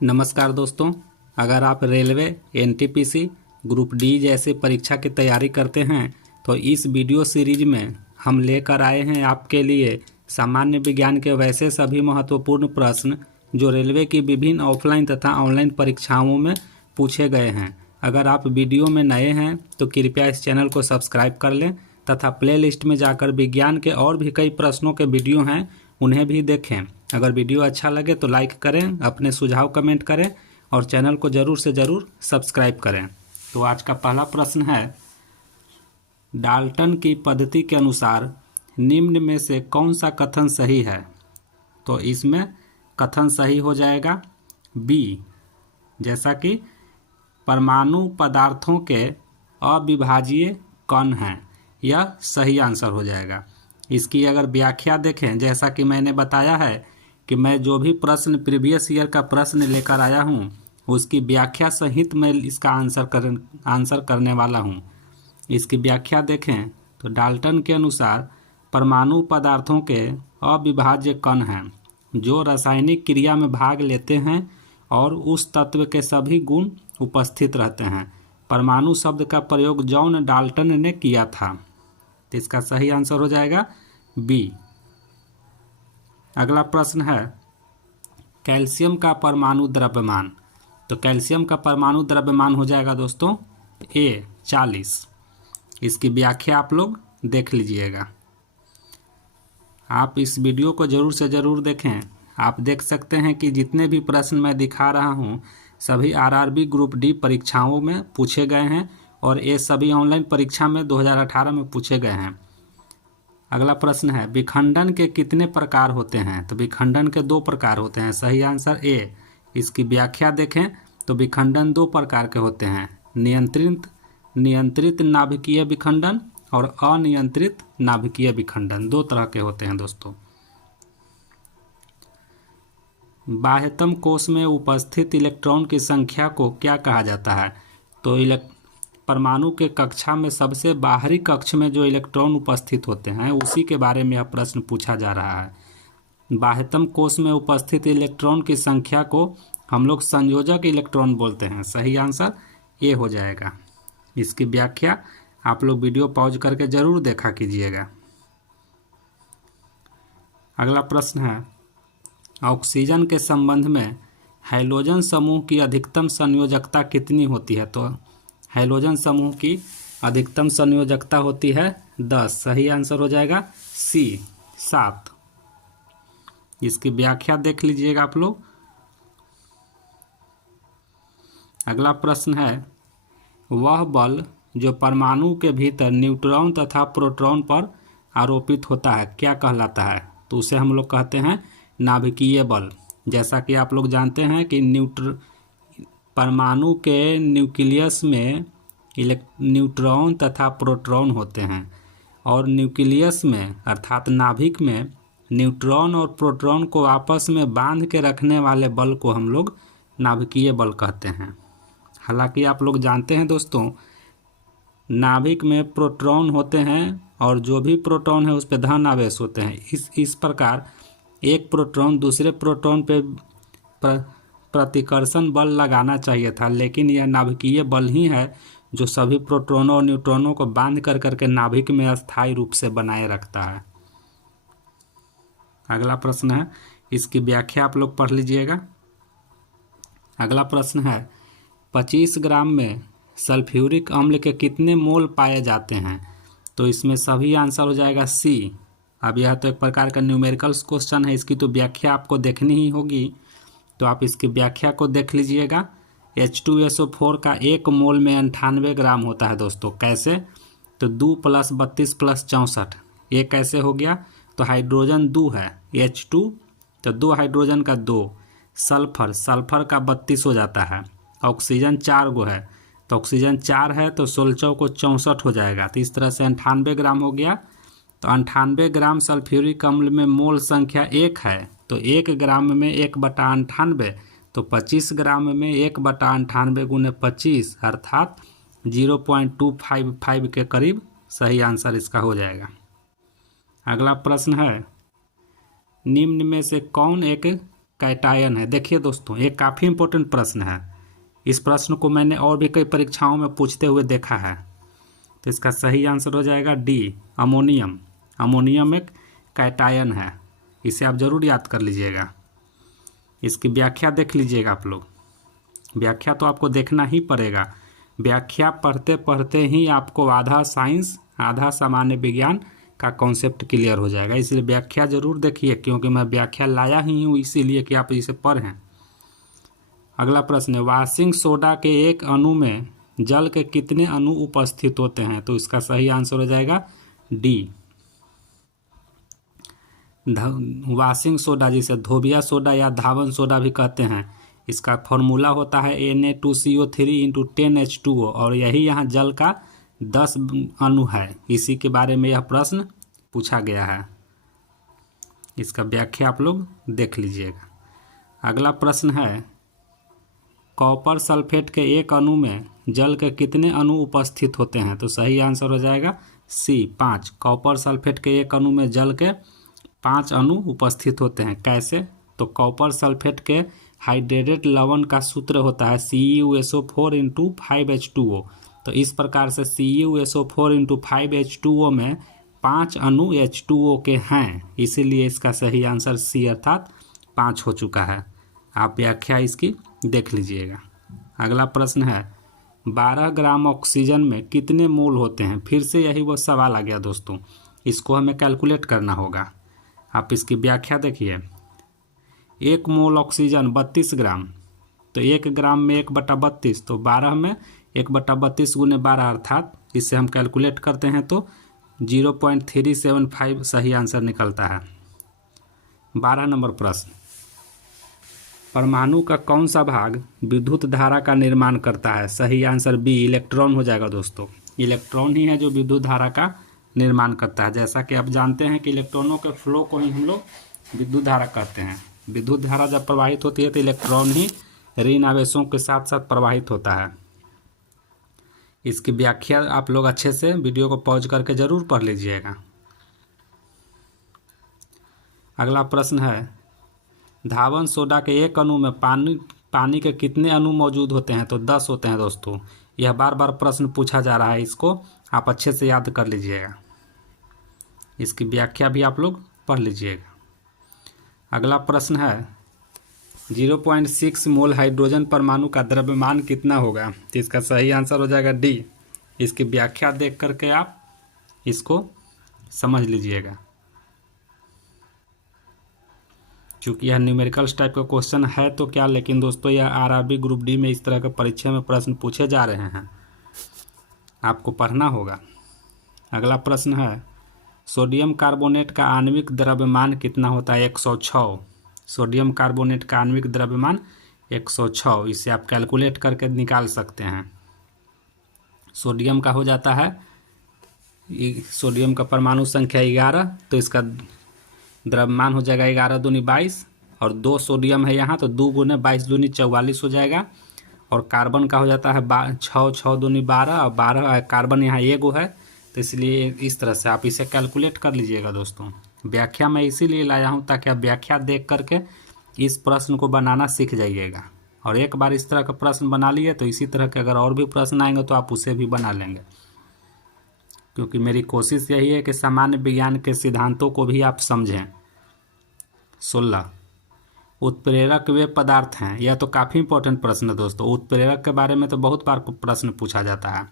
नमस्कार दोस्तों, अगर आप रेलवे, एनटीपीसी, ग्रुप डी जैसे परीक्षा की तैयारी करते हैं तो इस वीडियो सीरीज में हम लेकर आए हैं आपके लिए सामान्य विज्ञान के वैसे सभी महत्वपूर्ण प्रश्न जो रेलवे की विभिन्न ऑफलाइन तथा ऑनलाइन परीक्षाओं में पूछे गए हैं। अगर आप वीडियो में नए हैं तो कृपया इस चैनल को सब्सक्राइब कर लें तथा प्लेलिस्ट में जाकर विज्ञान के और भी कई प्रश्नों के वीडियो हैं उन्हें भी देखें। अगर वीडियो अच्छा लगे तो लाइक करें, अपने सुझाव कमेंट करें और चैनल को ज़रूर से ज़रूर सब्सक्राइब करें। तो आज का पहला प्रश्न है, डाल्टन की पद्धति के अनुसार निम्न में से कौन सा कथन सही है? तो इसमें कथन सही हो जाएगा बी, जैसा कि परमाणु पदार्थों के अविभाज्य कण हैं, यह सही आंसर हो जाएगा। इसकी अगर व्याख्या देखें, जैसा कि मैंने बताया है कि मैं जो भी प्रश्न प्रीवियस ईयर का प्रश्न लेकर आया हूँ उसकी व्याख्या सहित मैं इसका आंसर करने वाला हूँ। इसकी व्याख्या देखें तो डाल्टन के अनुसार परमाणु पदार्थों के अविभाज्य कण हैं जो रासायनिक क्रिया में भाग लेते हैं और उस तत्व के सभी गुण उपस्थित रहते हैं। परमाणु शब्द का प्रयोग जॉन डाल्टन ने किया था, तो इसका सही आंसर हो जाएगा बी। अगला प्रश्न है, कैल्शियम का परमाणु द्रव्यमान। तो कैल्शियम का परमाणु द्रव्यमान हो जाएगा दोस्तों ए 40। इसकी व्याख्या आप लोग देख लीजिएगा। आप इस वीडियो को ज़रूर से ज़रूर देखें। आप देख सकते हैं कि जितने भी प्रश्न मैं दिखा रहा हूँ सभी आरआरबी ग्रुप डी परीक्षाओं में पूछे गए हैं और ये सभी ऑनलाइन परीक्षा में 2018 में पूछे गए हैं। अगला प्रश्न है, विखंडन के कितने प्रकार होते हैं? तो विखंडन के 2 प्रकार होते हैं, सही आंसर ए। इसकी व्याख्या देखें तो विखंडन 2 प्रकार के होते हैं, नियंत्रित नाभिकीय विखंडन और अनियंत्रित नाभिकीय विखंडन। 2 तरह के होते हैं दोस्तों। बाह्यतम कोश में उपस्थित इलेक्ट्रॉन की संख्या को क्या कहा जाता है? तो परमाणु के कक्षा में सबसे बाहरी कक्ष में जो इलेक्ट्रॉन उपस्थित होते हैं उसी के बारे में यह प्रश्न पूछा जा रहा है। बाह्यतम कोश में उपस्थित इलेक्ट्रॉन की संख्या को हम लोग संयोजक इलेक्ट्रॉन बोलते हैं, सही आंसर ये हो जाएगा। इसकी व्याख्या आप लोग वीडियो पॉज करके जरूर देखा कीजिएगा। अगला प्रश्न है, ऑक्सीजन के संबंध में हैलोजन समूह की अधिकतम संयोजकता कितनी होती है? तो हैलोजन समूह की अधिकतम संयोजकता होती है 10, सही आंसर हो जाएगा सी 7। इसकी व्याख्या देख लीजिएगा आप लोग। अगला प्रश्न है, वह बल जो परमाणु के भीतर न्यूट्रॉन तथा प्रोटॉन पर आरोपित होता है क्या कहलाता है? तो उसे हम लोग कहते हैं नाभिकीय बल। जैसा कि आप लोग जानते हैं कि परमाणु के न्यूक्लियस में न्यूट्रॉन तथा प्रोटॉन होते हैं और न्यूक्लियस में अर्थात नाभिक में न्यूट्रॉन और प्रोटॉन को आपस में बांध के रखने वाले बल को हम लोग नाभिकीय बल कहते हैं। हालांकि आप लोग जानते हैं दोस्तों, नाभिक में प्रोटॉन होते हैं और जो भी प्रोटॉन है उस पर धन आवेश होते हैं। इस प्रकार एक प्रोटॉन दूसरे प्रोटॉन पे प्रतिकर्षण बल लगाना चाहिए था, लेकिन यह नाभिकीय बल ही है जो सभी प्रोटॉनों और न्यूट्रॉनों को बांध कर करके नाभिक में अस्थायी रूप से बनाए रखता है। अगला प्रश्न है, इसकी व्याख्या आप लोग पढ़ लीजिएगा। अगला प्रश्न है, 25 ग्राम में सल्फ्यूरिक अम्ल के कितने मोल पाए जाते हैं? तो इसमें सभी आंसर हो जाएगा सी। अब यह तो एक प्रकार का न्यूमेरिकल्स क्वेश्चन है, इसकी तो व्याख्या आपको देखनी ही होगी, तो आप इसकी व्याख्या को देख लीजिएगा। H2SO4 का 1 मोल में 98 ग्राम होता है दोस्तों। कैसे? तो 2 + 32 + 64, ये कैसे हो गया? तो हाइड्रोजन 2 है, H2, तो 2 हाइड्रोजन का 2, सल्फर का 32 हो जाता है, ऑक्सीजन 4 गो है, तो ऑक्सीजन 4 है तो 16 को 64 हो जाएगा, तो इस तरह से 98 ग्राम हो गया। तो 98 ग्राम सल्फ्यूरिक अम्ल में मोल संख्या 1 है, तो 1 ग्राम में 1/98, तो 25 ग्राम में 1/98 × 25 अर्थात 0.255 के करीब सही आंसर इसका हो जाएगा। अगला प्रश्न है, निम्न में से कौन एक कैटायन है। देखिए दोस्तों, ये काफ़ी इंपॉर्टेंट प्रश्न है। इस प्रश्न को मैंने और भी कई परीक्षाओं में पूछते हुए देखा है। तो इसका सही आंसर हो जाएगा डी, अमोनियम। अमोनियम एक कैटायन है, इसे आप जरूर याद कर लीजिएगा। इसकी व्याख्या देख लीजिएगा आप लोग। व्याख्या तो आपको देखना ही पड़ेगा। व्याख्या पढ़ते पढ़ते ही आपको आधा साइंस आधा सामान्य विज्ञान का कॉन्सेप्ट क्लियर हो जाएगा। इसलिए व्याख्या जरूर देखिए, क्योंकि मैं व्याख्या लाया ही हूँ इसीलिए कि आप इसे पढ़ें। अगला प्रश्न है, वॉशिंग सोडा के एक अणु में जल के कितने अणु उपस्थित होते हैं? तो इसका सही आंसर हो जाएगा डी, वॉशिंग सोडा, जिसे धोबिया सोडा या धावन सोडा भी कहते हैं। इसका फॉर्मूला होता है Na2CO3 × 10H2O और यही यहाँ जल का 10 अणु है। इसी के बारे में यह प्रश्न पूछा गया है। इसका व्याख्या आप लोग देख लीजिएगा। अगला प्रश्न है, कॉपर सल्फेट के एक अणु में जल के कितने अणु उपस्थित होते हैं? तो सही आंसर हो जाएगा सी, 5। कॉपर सल्फेट के एक अणु में जल के 5 अणु उपस्थित होते हैं। कैसे? तो कॉपर सल्फेट के हाइड्रेटेड लवण का सूत्र होता है CuSO4 × 5H2O। तो इस प्रकार से CuSO4 × 5H2O में 5 अणु H2O के हैं, इसीलिए इसका सही आंसर सी अर्थात 5 हो चुका है। आप व्याख्या इसकी देख लीजिएगा। अगला प्रश्न है, 12 ग्राम ऑक्सीजन में कितने मोल होते हैं? फिर से यही वो सवाल आ गया दोस्तों, इसको हमें कैलकुलेट करना होगा। आप इसकी व्याख्या देखिए। 1 मोल ऑक्सीजन 32 ग्राम, तो 1 ग्राम में 1/32, तो 12 में 1/32 × 12 अर्थात इससे हम कैलकुलेट करते हैं तो 0.375 सही आंसर निकलता है। 12 नंबर प्रश्न, परमाणु का कौन सा भाग विद्युत धारा का निर्माण करता है? सही आंसर बी, इलेक्ट्रॉन हो जाएगा दोस्तों। इलेक्ट्रॉन ही है जो विद्युत धारा का निर्माण करता है। जैसा कि आप जानते हैं कि इलेक्ट्रॉनों के फ्लो को ही हम लोग विद्युत धारा कहते हैं। विद्युत धारा जब प्रवाहित होती है तो इलेक्ट्रॉन ही ऋण आवेशों के साथ साथ प्रवाहित होता है। इसकी व्याख्या आप लोग अच्छे से वीडियो को पॉज करके जरूर पढ़ लीजिएगा। अगला प्रश्न है, धावन सोडा के एक अणु में पानी के कितने अणु मौजूद होते हैं? तो 10 होते हैं दोस्तों। यह बार बार प्रश्न पूछा जा रहा है, इसको आप अच्छे से याद कर लीजिएगा। इसकी व्याख्या भी आप लोग पढ़ लीजिएगा। अगला प्रश्न है, 0.6 मोल हाइड्रोजन परमाणु का द्रव्यमान कितना होगा? तो इसका सही आंसर हो जाएगा डी। इसकी व्याख्या देख करके आप इसको समझ लीजिएगा, क्योंकि यह न्यूमेरिकल्स टाइप का क्वेश्चन है तो क्या, लेकिन दोस्तों यह आरआरबी ग्रुप डी में इस तरह के परीक्षा में प्रश्न पूछे जा रहे हैं, आपको पढ़ना होगा। अगला प्रश्न है, सोडियम कार्बोनेट का आणविक द्रव्यमान कितना होता है? 106। सोडियम कार्बोनेट का आणविक द्रव्यमान 106, इसे आप कैलकुलेट करके निकाल सकते हैं। सोडियम का हो जाता है, सोडियम का परमाणु संख्या 11, तो इसका द्रव्यमान हो जाएगा 11 दूनी 22, और 2 सोडियम है यहाँ तो 2 × 22 दूनी 44 हो जाएगा। और कार्बन का हो जाता है 6 दूनी 12, और 12 कार्बन यहाँ एगो है, तो इसलिए इस तरह से आप इसे कैलकुलेट कर लीजिएगा दोस्तों। व्याख्या मैं इसीलिए लाया हूँ ताकि आप व्याख्या देख करके इस प्रश्न को बनाना सीख जाइएगा। और एक बार इस तरह का प्रश्न बना लिए तो इसी तरह के अगर और भी प्रश्न आएंगे तो आप उसे भी बना लेंगे, क्योंकि मेरी कोशिश यही है कि सामान्य विज्ञान के सिद्धांतों को भी आप समझें। 16, उत्प्रेरक वे पदार्थ हैं। यह तो काफ़ी इंपॉर्टेंट प्रश्न है दोस्तों। उत्प्रेरक के बारे में तो बहुत बार प्रश्न पूछा जाता है।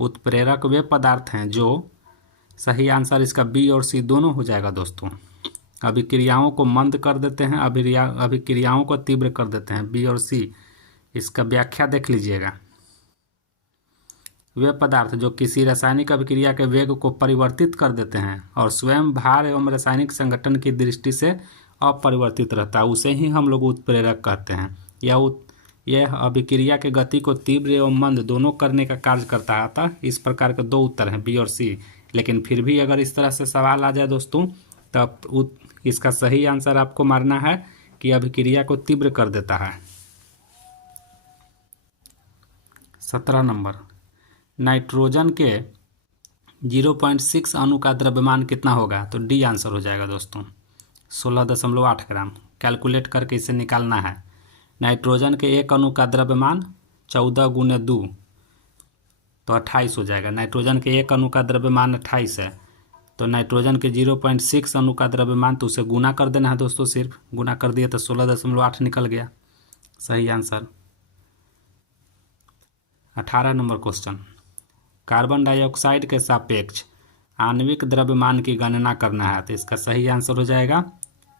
उत्प्रेरक वे पदार्थ हैं जो, सही आंसर इसका बी और सी दोनों हो जाएगा दोस्तों। अभिक्रियाओं को मंद कर देते हैं, अभिक्रियाओं को तीव्र कर देते हैं, बी और सी। इसका व्याख्या देख लीजिएगा। वे पदार्थ जो किसी रासायनिक अभिक्रिया के वेग को परिवर्तित कर देते हैं और स्वयं भार एवं रासायनिक संगठन की दृष्टि से अपरिवर्तित रहता है, उसे ही हम लोग उत्प्रेरक कहते हैं। यह अभिक्रिया के गति को तीव्र एवं मंद दोनों करने का कार्य करता है। अतः इस प्रकार के 2 उत्तर हैं, बी और सी। लेकिन फिर भी अगर इस तरह से सवाल आ जाए दोस्तों, तब इसका सही आंसर आपको मारना है कि अभिक्रिया को तीव्र कर देता है। 17 नंबर, नाइट्रोजन के 0.6 अणु का द्रव्यमान कितना होगा? तो डी आंसर हो जाएगा दोस्तों, 16.8 ग्राम। कैलकुलेट करके इसे निकालना है। नाइट्रोजन के एक अणु का द्रव्यमान 14 गुने 2 तो 28 हो जाएगा। नाइट्रोजन के एक अणु का द्रव्यमान 28 है, तो नाइट्रोजन के 0.6 अणु का द्रव्यमान, तो उसे गुना कर देना है दोस्तों। सिर्फ गुना कर दिए तो 16.8 निकल गया। सही answer. 18 number question, carbon dioxide के सापेक्ष आणविक द्रव्यमान की गणना करना है, तो इसका सही आंसर हो जाएगा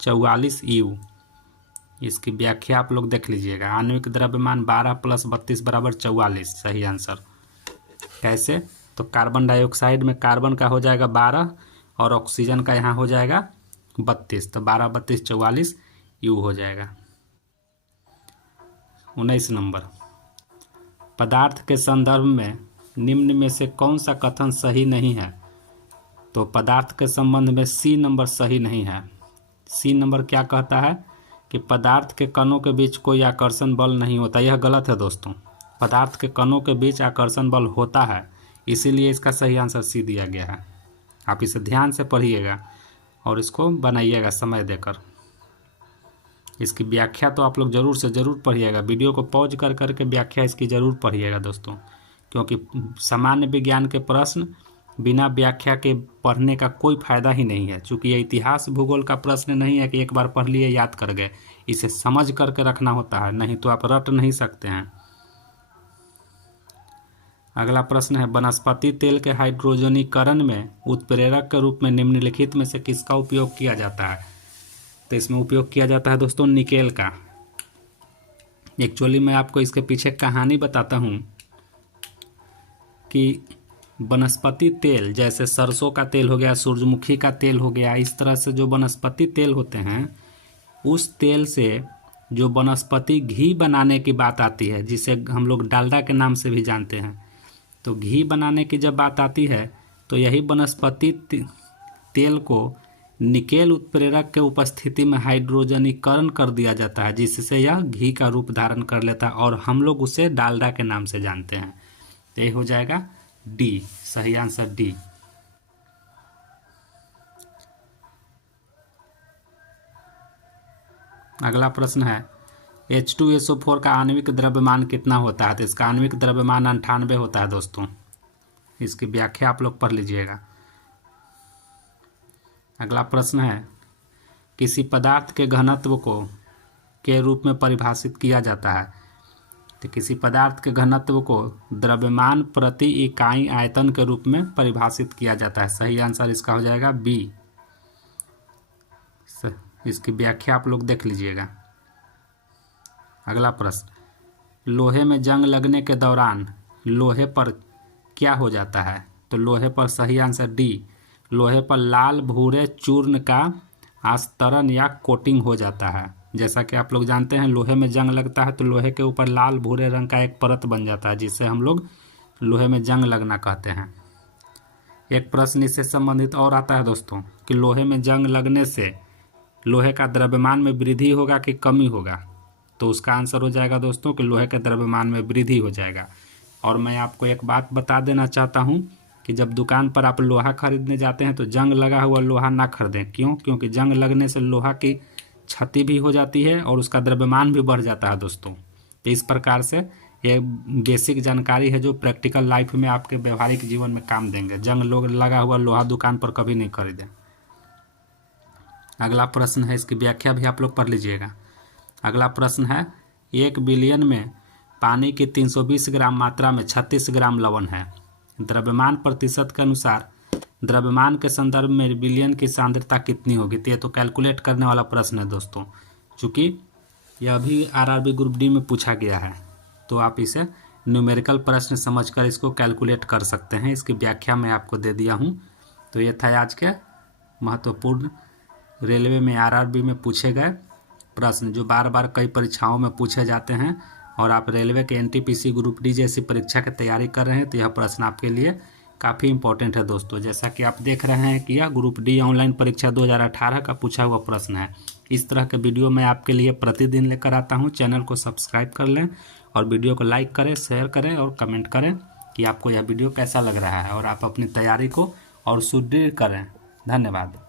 44 U। इसकी व्याख्या आप लोग देख लीजिएगा। आणविक द्रव्यमान 12 + 32 = 44। सही आंसर। कैसे? तो कार्बन डाइऑक्साइड में कार्बन का हो जाएगा 12 और ऑक्सीजन का यहाँ हो जाएगा 32, तो 12 32 44 U हो जाएगा। 19 नंबर, पदार्थ के संदर्भ में निम्न में से कौन सा कथन सही नहीं है? तो पदार्थ के संबंध में सी नंबर सही नहीं है। सी नंबर क्या कहता है कि पदार्थ के कणों के बीच कोई आकर्षण बल नहीं होता। यह गलत है दोस्तों। पदार्थ के कणों के बीच आकर्षण बल होता है, इसीलिए इसका सही आंसर सी दिया गया है। आप इसे ध्यान से पढ़िएगा और इसको बनाइएगा समय देकर। इसकी व्याख्या तो आप लोग ज़रूर से ज़रूर पढ़िएगा। वीडियो को पॉज कर करके व्याख्या इसकी ज़रूर पढ़िएगा दोस्तों, क्योंकि सामान्य विज्ञान के प्रश्न बिना व्याख्या के पढ़ने का कोई फायदा ही नहीं है। चूँकि ये इतिहास भूगोल का प्रश्न नहीं है कि एक बार पढ़ लिए याद कर गए, इसे समझ करके रखना होता है, नहीं तो आप रट नहीं सकते हैं। अगला प्रश्न है, वनस्पति तेल के हाइड्रोजनीकरण में उत्प्रेरक के रूप में निम्नलिखित में से किसका उपयोग किया जाता है? तो इसमें उपयोग किया जाता है दोस्तों निकेल का। एक्चुअली मैं आपको इसके पीछे कहानी बताता हूँ कि वनस्पति तेल, जैसे सरसों का तेल हो गया, सूरजमुखी का तेल हो गया, इस तरह से जो वनस्पति तेल होते हैं, उस तेल से जो वनस्पति घी बनाने की बात आती है, जिसे हम लोग डालडा के नाम से भी जानते हैं, तो घी बनाने की जब बात आती है तो यही वनस्पति तेल को निकेल उत्प्रेरक के उपस्थिति में हाइड्रोजनीकरण कर दिया जाता है, जिससे यह घी का रूप धारण कर लेता है और हम लोग उसे डालडा के नाम से जानते हैं। तो ये हो जाएगा डी। सही आंसर डी। अगला प्रश्न है, H2SO4 का आणविक द्रव्यमान कितना होता है? तो इसका आणविक द्रव्यमान 98 होता है दोस्तों। इसकी व्याख्या आप लोग पढ़ लीजिएगा। अगला प्रश्न है, किसी पदार्थ के घनत्व को के रूप में परिभाषित किया जाता है? तो किसी पदार्थ के घनत्व को द्रव्यमान प्रति इकाई आयतन के रूप में परिभाषित किया जाता है। सही आंसर इसका हो जाएगा बी। इसकी व्याख्या आप लोग देख लीजिएगा। अगला प्रश्न, लोहे में जंग लगने के दौरान लोहे पर क्या हो जाता है? तो लोहे पर सही आंसर डी, लोहे पर लाल भूरे चूर्ण का आस्तरण या कोटिंग हो जाता है। जैसा कि आप लोग जानते हैं, लोहे में जंग लगता है तो लोहे के ऊपर लाल भूरे रंग का एक परत बन जाता है, जिससे हम लोग लोहे में जंग लगना कहते हैं। एक प्रश्न इससे संबंधित और आता है दोस्तों कि लोहे में जंग लगने से लोहे का द्रव्यमान में वृद्धि होगा कि कमी होगा? तो उसका आंसर हो जाएगा दोस्तों कि लोहे के द्रव्यमान में वृद्धि हो जाएगा। और मैं आपको एक बात बता देना चाहता हूँ कि जब दुकान पर आप लोहा खरीदने जाते हैं तो जंग लगा हुआ लोहा ना खरीदें। क्यों? क्योंकि जंग लगने से लोहा की क्षति भी हो जाती है और उसका द्रव्यमान भी बढ़ जाता है दोस्तों। तो इस प्रकार से ये बेसिक जानकारी है जो प्रैक्टिकल लाइफ में आपके व्यवहारिक जीवन में काम देंगे। जंग लगा हुआ लोहा दुकान पर कभी नहीं खरीदें। अगला प्रश्न है, इसकी व्याख्या भी आप लोग पढ़ लीजिएगा। अगला प्रश्न है, 1 बिलियन में पानी की 320 ग्राम मात्रा में 36 ग्राम लवण है। द्रव्यमान प्रतिशत के अनुसार द्रव्यमान के संदर्भ में बिलियन की सांद्रता कितनी होगी? तो ये तो कैलकुलेट करने वाला प्रश्न है दोस्तों। चूँकि यह भी आरआरबी ग्रुप डी में पूछा गया है, तो आप इसे न्यूमेरिकल प्रश्न समझकर इसको कैलकुलेट कर सकते हैं। इसकी व्याख्या मैं आपको दे दिया हूँ। तो ये था आज के महत्वपूर्ण रेलवे में आरआरबी में पूछे गए प्रश्न, जो बार बार कई परीक्षाओं में पूछे जाते हैं। और आप रेलवे के एनटीपीसी ग्रुप डी जैसी परीक्षा की तैयारी कर रहे हैं तो यह प्रश्न आपके लिए काफ़ी इंपॉर्टेंट है दोस्तों। जैसा कि आप देख रहे हैं कि यह ग्रुप डी ऑनलाइन परीक्षा 2018 का पूछा हुआ प्रश्न है। इस तरह के वीडियो मैं आपके लिए प्रतिदिन लेकर आता हूं। चैनल को सब्सक्राइब कर लें और वीडियो को लाइक करें, शेयर करें और कमेंट करें कि आपको यह वीडियो कैसा लग रहा है, और आप अपनी तैयारी को और सुदृढ़ करें। धन्यवाद।